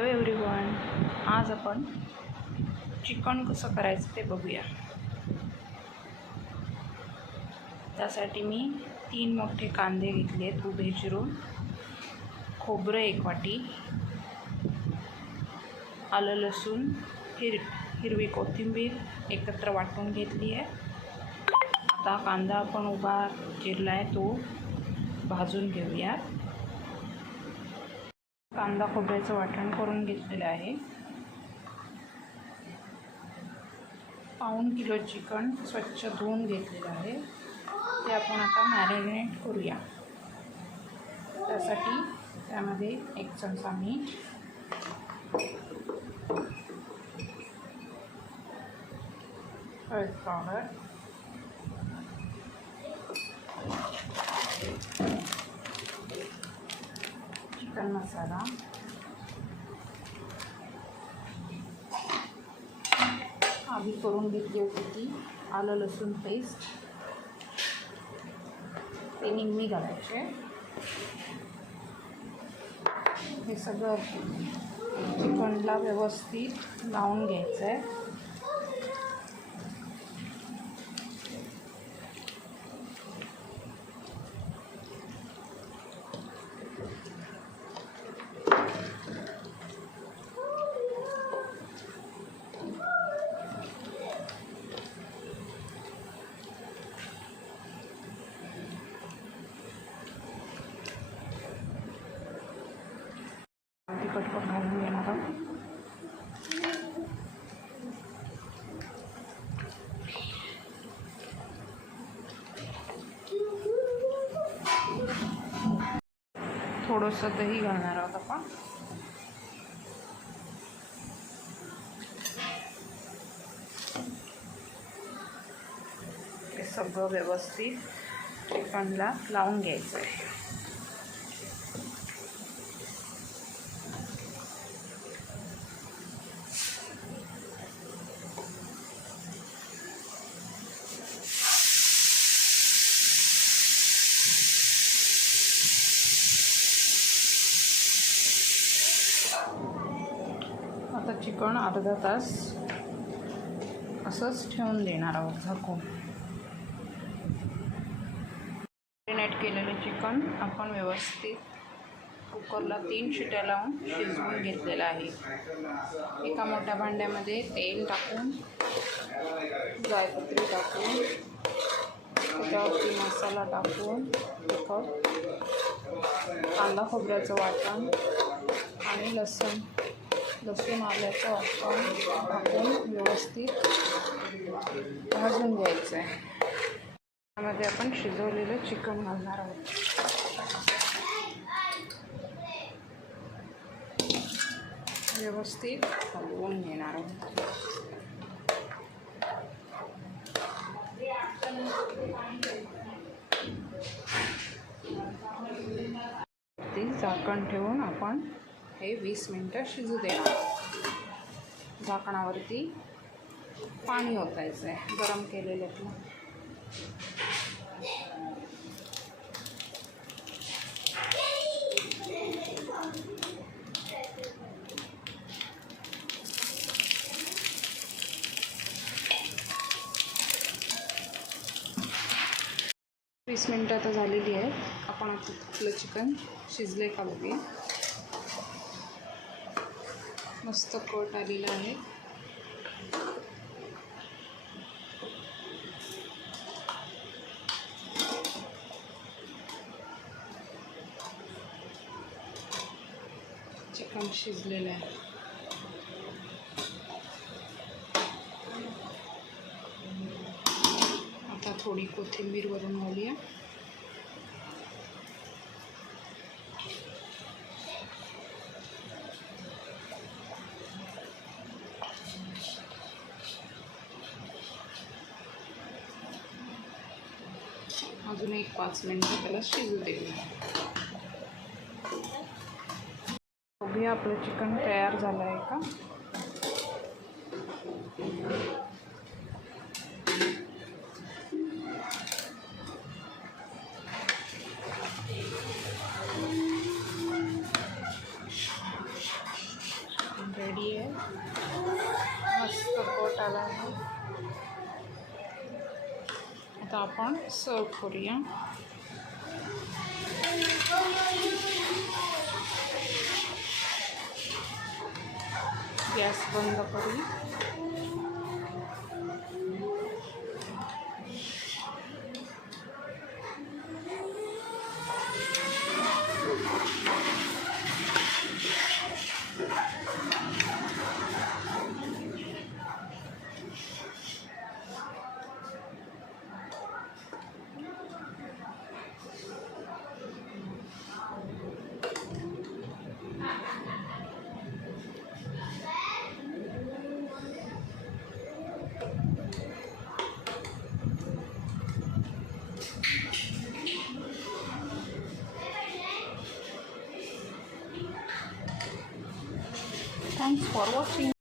Hello everyone, आज आपण chicken कसं करायचं ते बघूया। त्यासाठी मी 3 मोठे कांदे घेतलेत उभे चिरून, खोबरं 1 वाटी, आलं लसूण, हिरवी कोथिंबीर एकत्र वाटून घेतली आहे। आता कांदा आपण उभा चिरला आहे तो भाजून घेऊया। कांदा खोबऱ्याचं वाटण करून घेतलेलं आहे। पाऊण किलो चिकन स्वच्छ धुवून घेतलेलं आहे, ते आपण आता मॅरिनेट करूया। त्यासाठी त्यामध्ये 1 चमचा मीठ, हळद पावडर, चिकन मसाला, आधी करून घेतली होती ती आलं लसूण पेस्ट, ते निम्मी घालायचे। हे सगळं चिकनला व्यवस्थित लावून घ्यायचं आहे। तिखट घालून घेणार आहोत। थोडंसं दही घालणार आहोत आपण। हे सगळं व्यवस्थित चिकनला लावून घ्यायचं आहे। आता चिकन अर्धा तास असंच ठेवून देणार आहोत झाकून। मॅरिनेट केलेलं चिकन आपण व्यवस्थित कुकरला 3 शिट्या लावून शिजवून घेतलेलं आहे। एका मोठ्या भांड्यामध्ये तेल टाकून, जायपत्री टाकून, त्याच्यावरती मसाला टाकून, तिखट, कांदा खोबऱ्याचं वाटण आणि लसूण आल्याचं वाटण टाकून व्यवस्थित भाजून घ्यायचं आहे। त्यामध्ये आपण शिजवलेलं चिकन घालणार आहोत। व्यवस्थित हलवून घेणार आहोत। झाकण ठेवून आपण हे 20 मिनिटं शिजू देणार। झाकणावरती पाणी ओतायचं आहे गरम केलेल्यातलं। वीस मिनिटं आता झालेली आहे। आपण आपलं चिकन शिजले का बघूया। मस्त कट आलेला आहे। चिकन शिजलेलं आहे। आता थोडी कोथिंबीर वरून घालूया। अजून 5 मिनिटं त्याला शिजू देऊया। बघूया आपलं चिकन तयार झालं आहे का। तिखट आला आहे. आता आपण सर्व करूया. गॅस बंद करू. Thanks for watching.